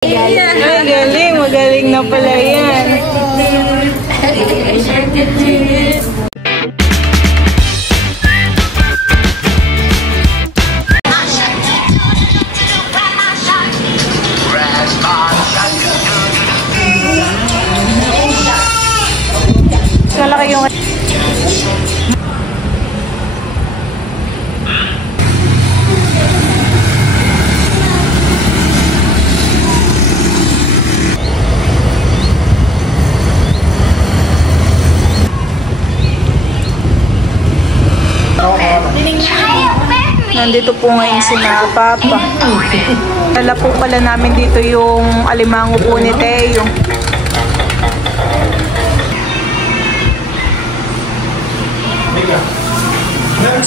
Ay, galing. Magaling na pala yan. Kalaki yung... Nandito po ngayon si Papa. Dala po pala namin dito yung alimango po ni Teo.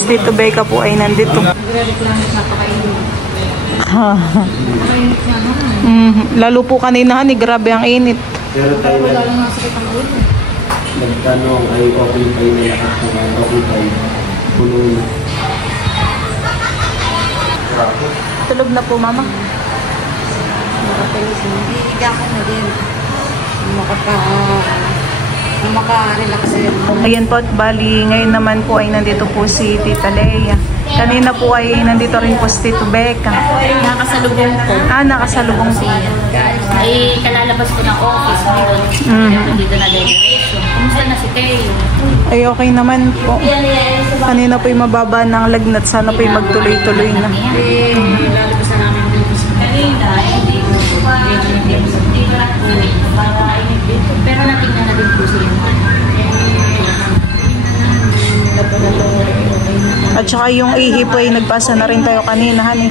Dito Becca po ay nandito. Lalo po kanina ni grabe ang init. Pero tayo nagtanong ay okay tayo na lahat ng okay tayo. Puno na. Tulog na po, Mama. Hihiga ko na din. Maka-relax yun. Ayan po, bali, ngayon naman po ay nandito po si Tita Leia. Kanina po ay nandito rin po si Tito Becca. Nakasalubong ko. Nakasalubong po. Ay, kalalabas ko ng office ngayon. Dito na diretso. Kumusta na si Teo? Ay, okay naman po. Kanina po yung mababa ng lagnat. Sana po yung magtuloy-tuloy na. Lalabas na namin dito. Kanina, hindi ko pero natingnan na din po siya. At saka yung ihi po ay nagpasa na rin tayo kanina, honey.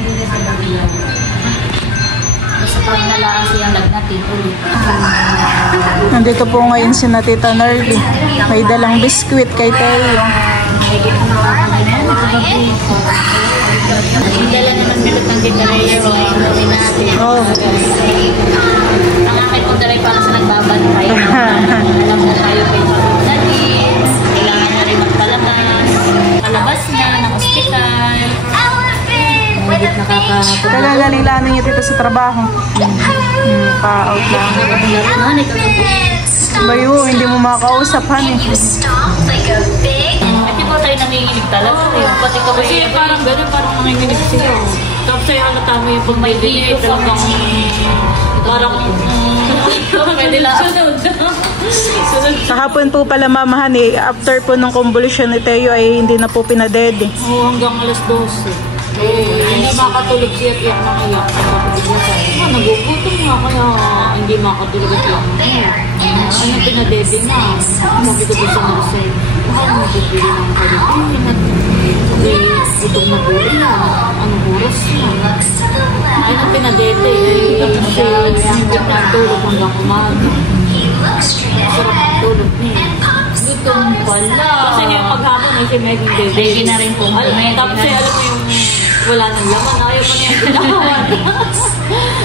Basta po inalaan siyang lagnatin ulit. Nandito po ngayon si Tita Nerly. May dalang biskwit kay Teo. Dala naman milot ng gitarero ay gawin natin. Ang akin po taray para sa nagbabantay. Alam na tayo kay Daddy. Kailangan na rin magpalakas. Palabas na ng ospital. Hindi nakakapagod. Kagagaling niya dito sa trabaho. Pa-out lang. Bayo, hindi mo makausap, honey. Hindi po tayo nanginginig talaga. Pati ka kasi parang gano'n, parang nanginginig siya. Tapos ay halata mo yung pag-ibig. Parang pwede lang. Kahapon po pala, Mama, honey, after po ng convulsion ni Teo ay hindi na po pinadede. Oo, hanggang alas 12. Hindi makatulog siya at iyak ng iyak. Nagugutom nga kaya hindi makatulog at iyak ng iyak. Ano pinadede na? Sabi ko sa nurse, baka mabibili ng kalipin at gutom na po yan. Anong oras na? Ay, na pinadede. Kasi hindi na tulog hanggang umaga. Sarap ang tulog niya. Gutom pala. Kasi ngayong maghapon ay si Meging Dede. Dede na rin po. Tapos ay alam mo yung wala nang laman. Ayaw pa niya ginawan.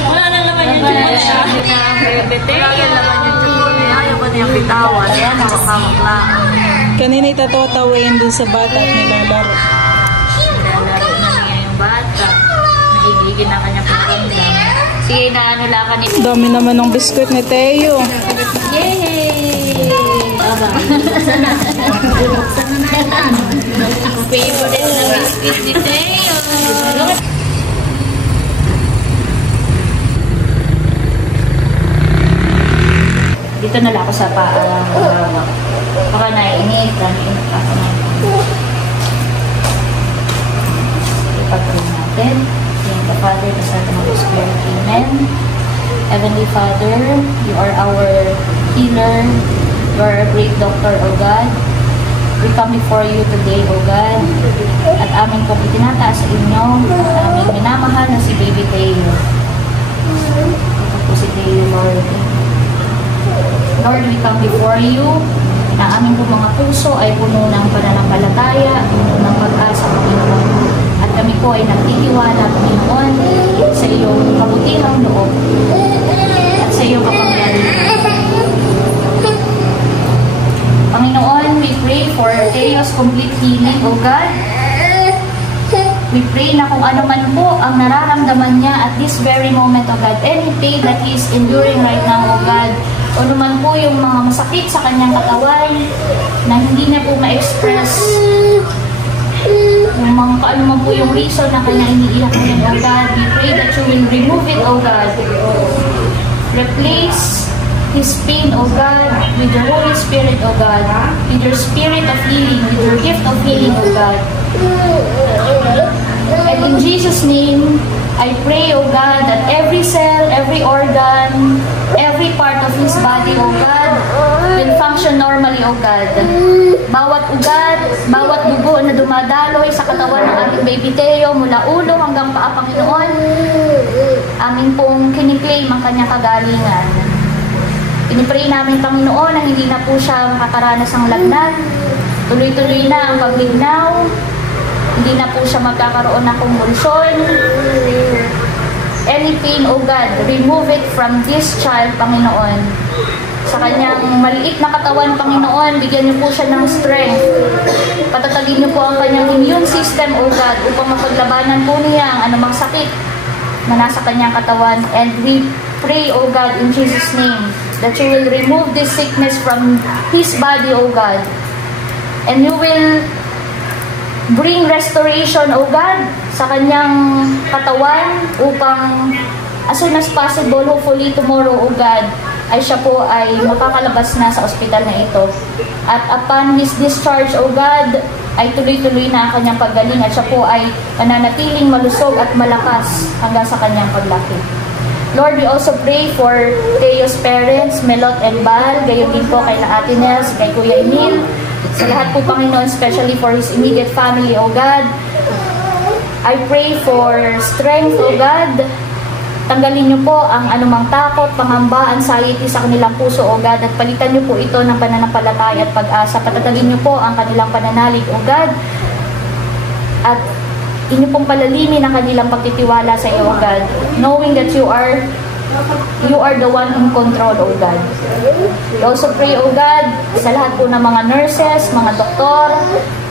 Wala nang laman yung tsumo niya. Wala nang laman yung tsumo niya. Ayaw pa niya bitawan. Ayan, nakakamak lang. Kanina itatawa-tawain dun sa bata at nilalaro. Nilalaro na niya yung bata. Nahigigin na kanya pakiramdam. Sige, naano lang kanina. Dami naman ng biskwit ni Teo. Yay! Favorite na biscuit ni Teo. Dito na lang ako sa paa. Baka naiinit. Naiinit ako na. Ipag-pray natin. In the Father, the Son, and the Holy Spirit. Amen. Heavenly Father, you are our healer. You are a great doctor, O God. We come before you today, O God. At aming pong itinataas sa inyo, aming minamahal na si Baby Teo. Ito po si Teo, Lord. Lord, we come before you. Na aming pong mga puso ay puno ng pananampalataya, puno ng pag-asa, Panginoon. At kami po ay nagtitiwala, Panginoon, sa iyong kabutihang loob at sa iyong kapangyarihan. Panginoon, we pray for Teo's complete healing, O God. We pray na kung ano man po ang nararamdaman nararamdaman niya at this very moment, O God. Any pain that he is enduring right now, O God. O naman po yung mga masakit sa kanyang katawan na hindi niya po ma-express. Yung mga kaanuman po yung reason na kanya iniiyak ngayon, O God. We pray that you will remove it, O God. Replace his pain, O God, with your Holy Spirit, O God, with your spirit of healing, with your gift of healing, O God. And in Jesus' name, I pray, O God, that every cell, every organ, every part of his body, O God, will function normally, O God. Bawat ugat, bawat dugo na dumadaloy sa katawan ng ating baby Teo, mula ulo hanggang paa, Panginoon, amin pong kiniklaim ang kanyang kagalingan. Pinipray namin, Panginoon, na hindi na po siya makakaranas ng lagnat. Tuloy-tuloy na ang paglinaw. Hindi na po siya magkakaroon ng convulsion. Any pain, O God, remove it from this child, Panginoon. Sa kanyang maliit na katawan, Panginoon, bigyan niyo po siya ng strength. Patatagin niyo po ang kanyang immune system, O God, upang mapaglabanan po niya ang anumang sakit na nasa kanyang katawan. And we pray, O God, in Jesus' name, that you will remove this sickness from his body, O God. And you will bring restoration, O God, sa kanyang katawan upang as soon as possible, hopefully tomorrow, O God, ay siya po ay makakalabas na sa ospital na ito. At upon his discharge, O God, ay tuloy-tuloy na ang kanyang paggaling at siya po ay mananatiling malusog at malakas hanggang sa kanyang paglaki. Lord, we also pray for Teo's parents, Melot and Bal, gayon din po kay na Ate Nels, kay Kuya Emil, sa lahat po, Panginoon, especially for his immediate family, O God. I pray for strength, O God. Tanggalin niyo po ang anumang takot, pangamba, anxiety sa kanilang puso, O God, at palitan niyo po ito ng pananampalataya at pag-asa. Patatagin niyo po ang kanilang pananalig, O God, at inyo pong palalimin ang kanilang pagtitiwala sa iyo, O God, knowing that you are the one in control, O God. We also pray, O God, sa lahat po ng mga nurses, mga doktor,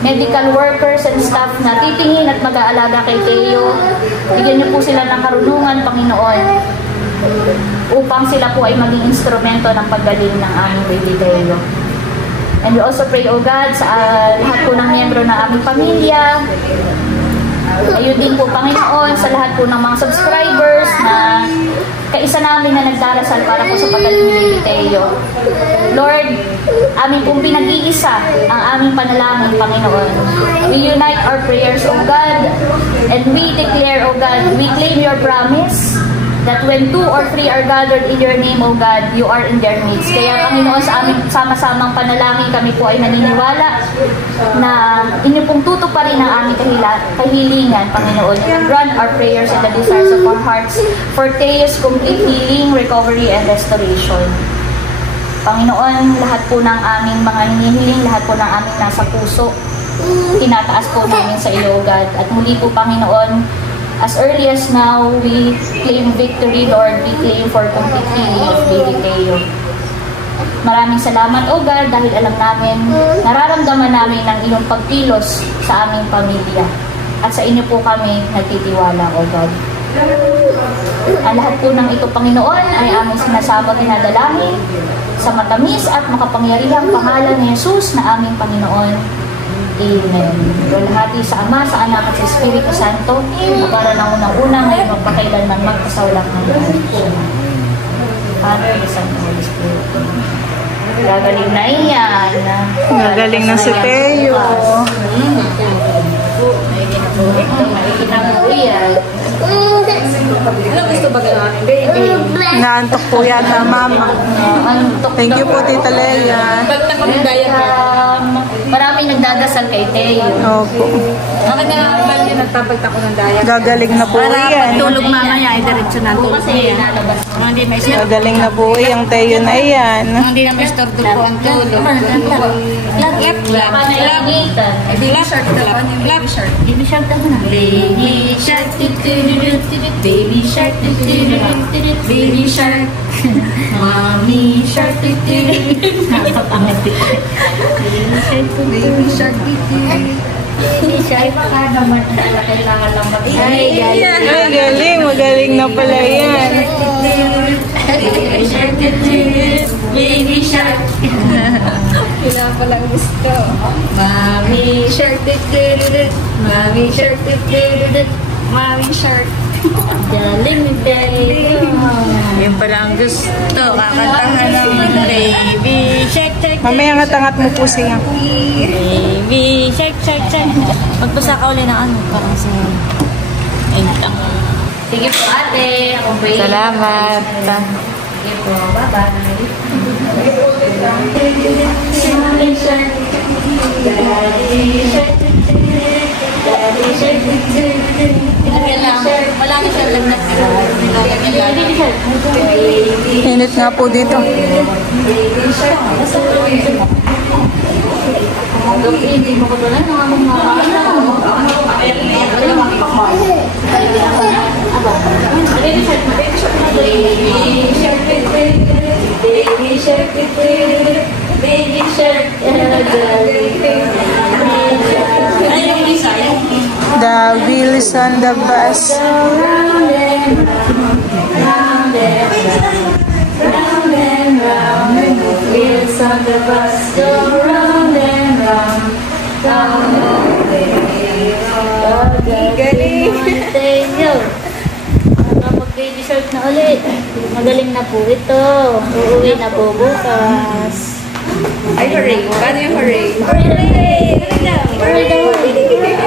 medical workers and staff na titingin at mag-aalaga kay Teo. Bigyan niyo po sila ng karunungan, Panginoon, upang sila po ay maging instrumento ng paggaling ng aming baby Teo. And we also pray, O God, sa lahat po ng miyembro ng aming pamilya. Ayun din po, Panginoon, sa lahat po ng mga subscribers na kaisa namin na nagdarasal para po sa pagaling ni Baby Teo. Lord, amin pong pinag-iisa ang aming panalangin, Panginoon. We unite our prayers, O God, and we declare, O God, we claim your promise that when 2 or 3 are gathered in your name, O God, you are in their midst. Kaya, Panginoon, sa aming sama-samang panalangin, kami po ay naniniwala na inyo pong tutuparin ang aming kahilingan, Panginoon. Grant our prayers and the desires of our hearts for Teo's complete healing, recovery, and restoration. Panginoon, lahat po ng aming mga hinihiling, lahat po ng aming nasa puso, tinataas po namin sa iyo, O God. At muli po, Panginoon, as early as now, we claim victory, Lord. We claim for complete healing of Baby Teo. Maraming salamat, O God, dahil alam namin, nararamdaman namin ang iyong pagkilos sa aming pamilya. At sa inyo po kami nagtitiwala, O God. Ang lahat po ng ito, Panginoon, ay aming sinasama dinadalangin sa matamis at makapangyarihang pangalan ni Jesus na aming Panginoon. Amen. Walhati sa Ama, sa Anak at sa Espiritu Santo, para na unang-una ngayon magpakailanman magpasawalang ng Father, the Son, and Holy Spirit. Gagaling na iyan. Gagaling na si Teo. Maigit na po yan. Ano gusto ba gano'n? Baby. Naantok po yata, Mama. Thank you po, Tita Leia. Pag nakamagdaya ka. Maraming nagdadasal kay Teo. Opo. Bakit na nagpapagta ko ng daya? Gagaling na po Para yan. pagtulog mamaya ay diretso na tulog Kasi niya. nalabas mo. Hindi may istorbo. Gagaling na po yung Teo na yan. Hindi na may istorbo po ang tulog. Lap, lap, lap. Baby shark na po. Baby shark. Baby shark ako na. Baby shark. Baby shark. Baby shark. Mommy shark. Napapangati. Baby shark. Hindi siya. Ay, baka naman kailangan lang Ay, galing. Magaling na pala yan. Baby shark. Wala palang gusto. Mommy shark. Mommy shark. Mommy shark. Daling. Yun pala ang gusto. Kakantahan ng baby shark. Mamaya angat-angat mo po siya. Baby shark. Magpasa ka uli ng ano. Parang sa... Ayun lang. Sige po ate. Ako ba yun? Salamat. Sige po. Bye-bye. Mommy shark. Daddy shark. Daddy shark. Malaki siya lagnat. Init nga po dito. Hindi mo ko doon baby shark. Baby shark. The wheels on the bus. Round and round and round. Wheels on the bus go round and round. Round Galing. Mag-baby shark na ulit. Magaling na po ito. Uuwi na po bukas. Ay, hooray. Paano yung hooray? Hooray! Hooray daw.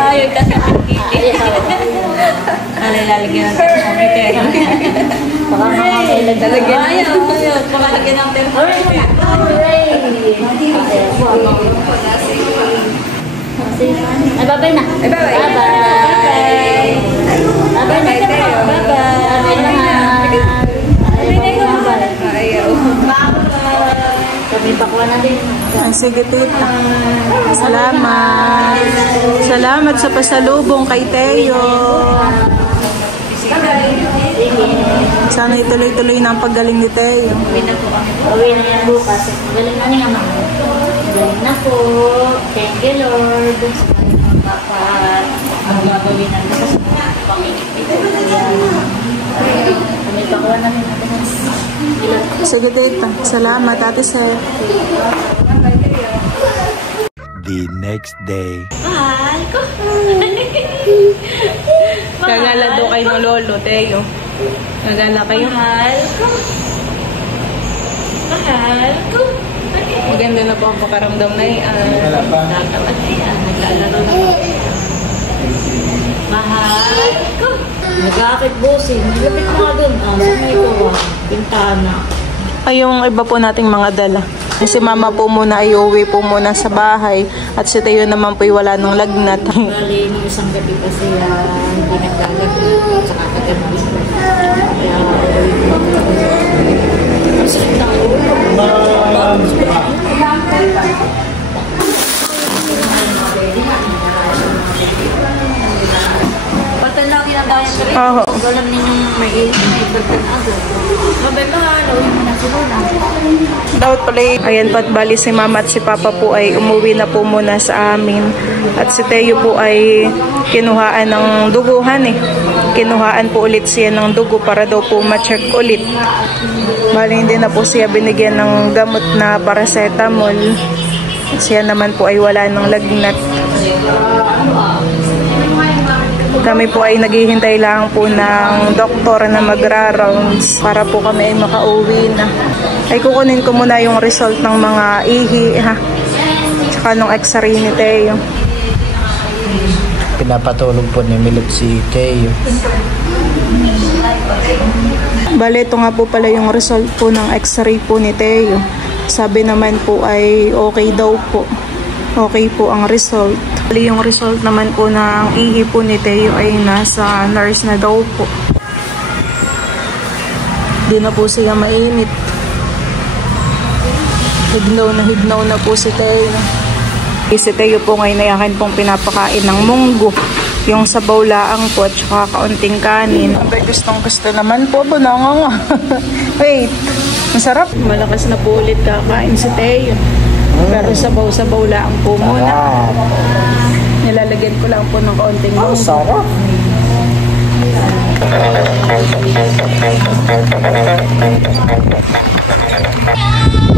Ayun kasi ang kiti. Lalagyan ng thermometer. Baka makakailag. Ayaw. Pakalagyan ng thermometer. Hooray! Ay, bye-bye na. Ay, bye-bye. Bye-bye. Bye-bye na ka po. Bye-bye. Bye-bye na. Bye-bye. Ayaw. Kami pakwa na din. Ang sige, tita. Salamat. Salamat sa pasalubong kay Teo. Sana ituloy-tuloy na ang paggaling ni Teo. Uwi na yan bukas. Galing na niya, ma'am. Galing na po. Thank you, Lord. Ang gagawin natin sa pangilipit. Kami pakwa na din natin. Sige, tita. Salamat, Ate Seth. The next day. Mahal ko. Gagala daw kayo ng lolo, Teo. Gagala kayo. Mahal ko. Mahal ko. Maganda na po ang pakaramdam na yan. Nagtatamad na yan. Naglalaro na po. Mahal ko. Nag-aakit bossing. Nilapit mo nga dun. Sa may kawa. Bintana. Ay, yung iba po nating mga dala. Kasi mama po muna ay uwi po muna sa bahay. At si Teo naman po ay wala nang lagnat. Bali, nung isang gabi kasi hindi naglalagay. Saka kagabi. Kaya, ang sakit na ako. Patan lang kinadayan ko rin. Oo. Alam ninyong may dagdag na agad. Mabay mahal. Uwi mo na si Lola. Dapat pala, ayan pat bali si mama at si papa po ay umuwi na po muna sa amin. At si Teo po ay kinuhaan ng duguhan eh. Kinuhaan po ulit siya ng dugo para daw po ma-check ulit. Bali hindi na po siya binigyan ng gamot na paracetamol. Siya naman po ay wala ng lagnat. Kami po ay naghihintay lang po ng doktor na magra-rounds para po kami ay makauwi na. Ay kukunin ko muna yung result ng mga ihi ha. Tsaka nung x-ray ni Teo. Pinapatulog po ni Milot si Teo. Bale, ito nga po pala yung result po ng x-ray po ni Teo. Sabi naman po ay okay daw po. Okay po ang result. Bale, yung result naman po ng ihi po ni Teo ay nasa nurse na daw po. Di na po siya mainit. Hignaw na po si Teo. Si Teo po ngayon ay akin pong pinapakain ng munggo. Yung sabaw laang po at saka kaunting kanin. Abay, gustong gusto naman po. Bunanga nga. Wait. Masarap. Malakas na po ulit kakain si Teo. Pero sabaw-sabaw laang po muna. Nilalagyan ko lang po ng kaunting Ang sarap. Thank you.